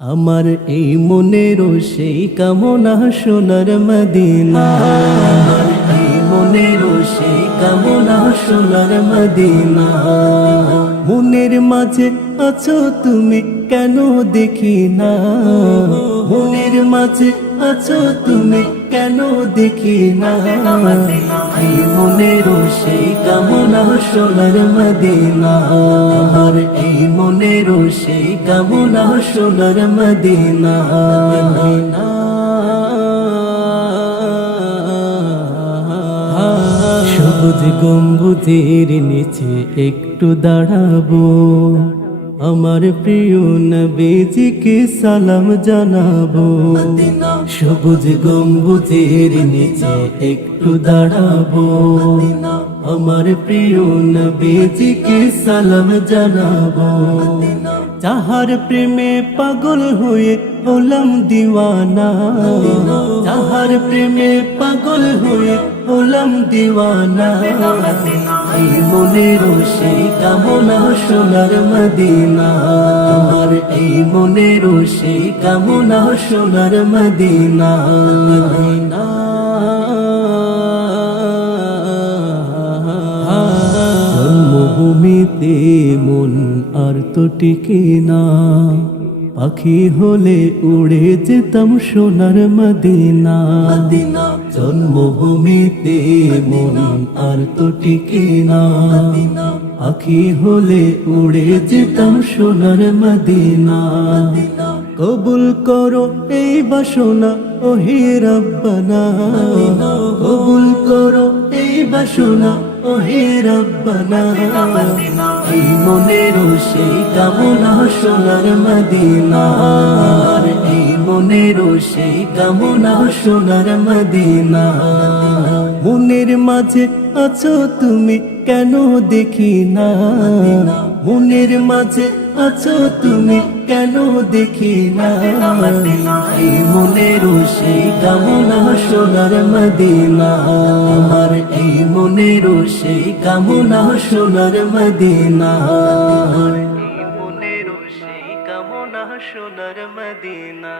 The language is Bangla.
আমার এই মনেরও সেই কামনা সোনার মদিনা, আমার এই মনেরও সেই কামনা সোনার মদিনা। মনের মাঝে আছো তুমি কেন দেখি না, মনের মাঝে আছো তুমি কেন দেখি না। এই মনেরও সেই কামনা সোনার মদিনা, আমার এই মনেরও সেই কামনা সোনার মদিনা। সবুজ গম্বুজের নিচে একটু দাঁড়াবো, আমার প্রিয় নবীজিকে সালাম জানাবো। সবুজ গম্বুজের নিচে একটু দাঁড়াবো, আমার প্রিয় নবীজিকে সালাম জানাবো। যাহার প্রেমে পাগল হয়ে হলাম দিওয়ানা, যাহার প্রেমে পাগল হয়ে হলাম দিওয়ানা। এই মনেরও সেই কামনা সোনার মদিনা, আমার এই মনেরও সেই কামনা সোনার মদিনা। জন্মভূমিতে মন আর তো টিকে না, পাখি হলে উড়ে যেতাম সোনার মদিনা। জন্মভূমিতে মন আর তো টিকে না, পাখি হলে উড়ে যেতাম সোনার মদিনা। কবুল করো এই বাসনা ওহে রব্বানা, কবুল করো এই বাসনা ওহে রব্বানা। এই মনেরও সেই কামনা সোনার মদিনা, এই মনেরও সেই কামনা সোনার মদিনা। মনের মাঝে আছো তুমি কেন দেখি না, মনের মাঝে আছো তুমি কেন দেখি না। এই মনেরও সেই কামনা সোনার মদিনা, আমার এই মনেরও সেই কামনা সোনার মদিনা। এই মনেরও সেই কামনা সোনার মদিনা।